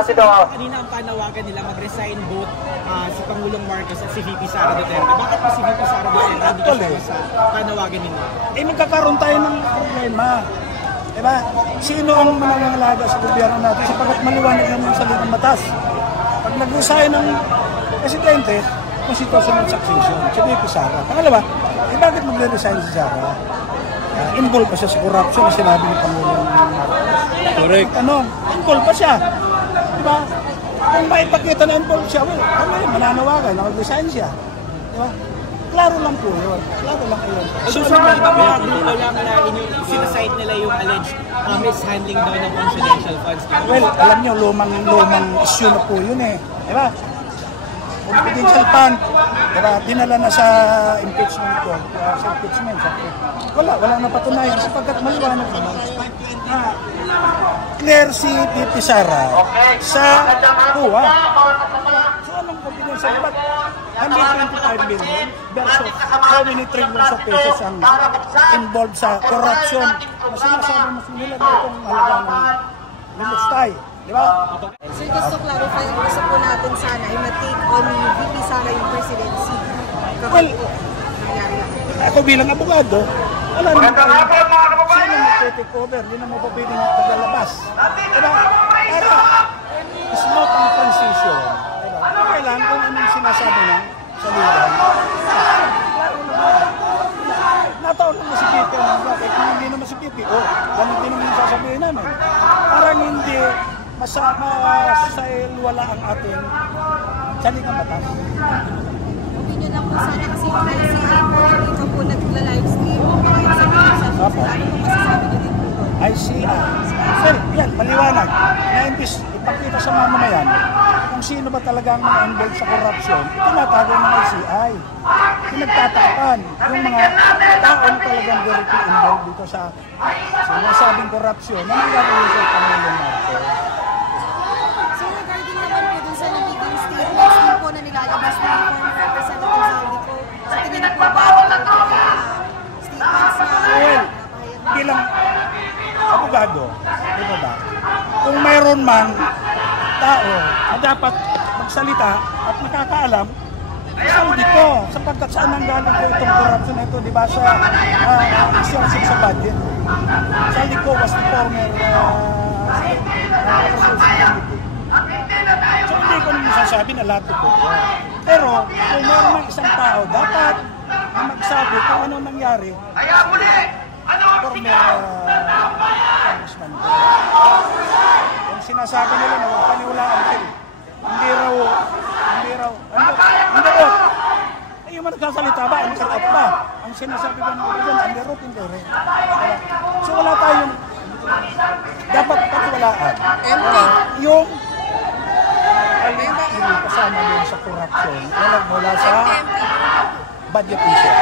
Kanina ang panawagan nila mag-resign both si Pangulong Marcos at si VP Sara Duterte. Bakit po si VP Sara Duterte hindi kasama sa panawagan nila? Magkakaroon tayo ng problema. Diba? Sino ang manangangalaga sa gobyerno natin sapagkat maliwanag naman sa ligang batas. Pag nag-resign ng presidente, constitutional succession, si VP Sara. Pangalawa, bakit mag-resign si Sara? Involved pa siya sa corruption na sinabi ni Pangulong Marcos. Correct. Involved pa siya. Diba? Kung maipakita na involved siya, mananawagan na mag-resign siya. Diba? Klaro lang po yun. Klaro lang yun. So, sir, mga grupo lang na sinasite nila yung alleged mishandling daw ng confidential funds. Well, alam nyo, lumang issue na po yun eh. Diba? Confidential fund, diba? Dinala na sa impeachment ko. Sa impeachment. Walang napatunayan sapagkat maliwanag naman. Clear si VP Sara sa kuha. So, anong confidential fund? 125 million versus how many trillions of pesos ang involved sa corruption na sinasabi mo nila na itong halaga ng Milestay. Di ba? So, gusto clarify, gusto po natin sana ay ma-take on ni VP Sara yung presidency. Well, ako bilang abogado, wala naman tayo. Sino mag-take over? Hindi naman pa pwedeng paglalabas. Diba? Para smooth ang transition. Kailangan kung anong sinasabi niya sa liwan. Nataon naman si Pipi. Kung hindi naman si Pipi, ganun din naman sasabihin namin. Parang hindi masaiwala ang ating saligang batas. Okay nyo na po sana kasi yung ICI po, hindi pa po nagla-livestream. Ano po masasabi nyo din po doon? ICI. Sir, yan, maliwanag. Na-imbis, ipakita sa mamamayan kung sino ba talagang mga involved sa corruption, itinatago ng ICI. Pinagtatakpan yung mga tao na talagang directly involved dito sa sinasabing corruption na nangyayari sa Pangulong Marcos. So regarding naman po dun sa nagiging statements din po na nilalabas na yung former Representative Saldi po, sa tingin po ba statements na bilang abogado, di ba? Kung mayroon man tao na dapat magsalita at nakakaalam, Saldi ko, sapagkat saan ang galing ko itong corruption na ito, di ba, sa resources sa budget. Saldi ko was the former so hindi ko naman sasabi na lahat ito. Pero kung mayroon ng isang tao, dapat na magsabi kung ano nangyari former congressman ko. Kung sinasabi nila na huwag paniwalaan sila, hindi raw, yung mga nagsasalita ba, ang cut-off ba? Ang sinasabi ba ng president, under root, hindi rin. So wala tayong dapat paniwalaan. Yung kasama din sa corruption, mula sa budget issue.